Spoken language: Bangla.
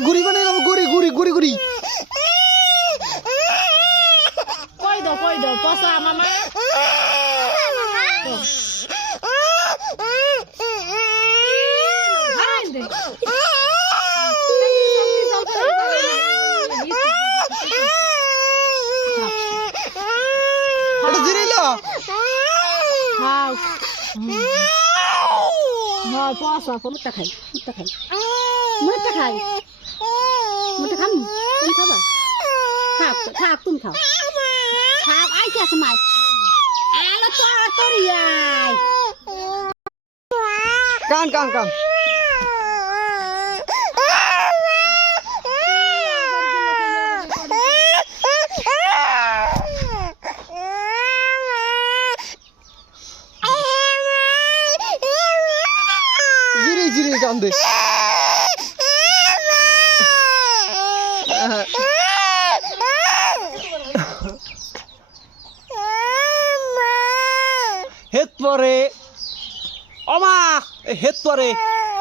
ঘুরি বানাই ঘুরি ঘুরি ঘুরি ঘুরি কই দাও পসা মামা পসা মুটটা খাই মুটটা খাই তুমি খাবা খাও তুমি খাও আইতে আছে মাই আলো তো তোরিয়াই কান কান কান জিরি জিরি কান্দে হেত পরে ওমা হেত পরে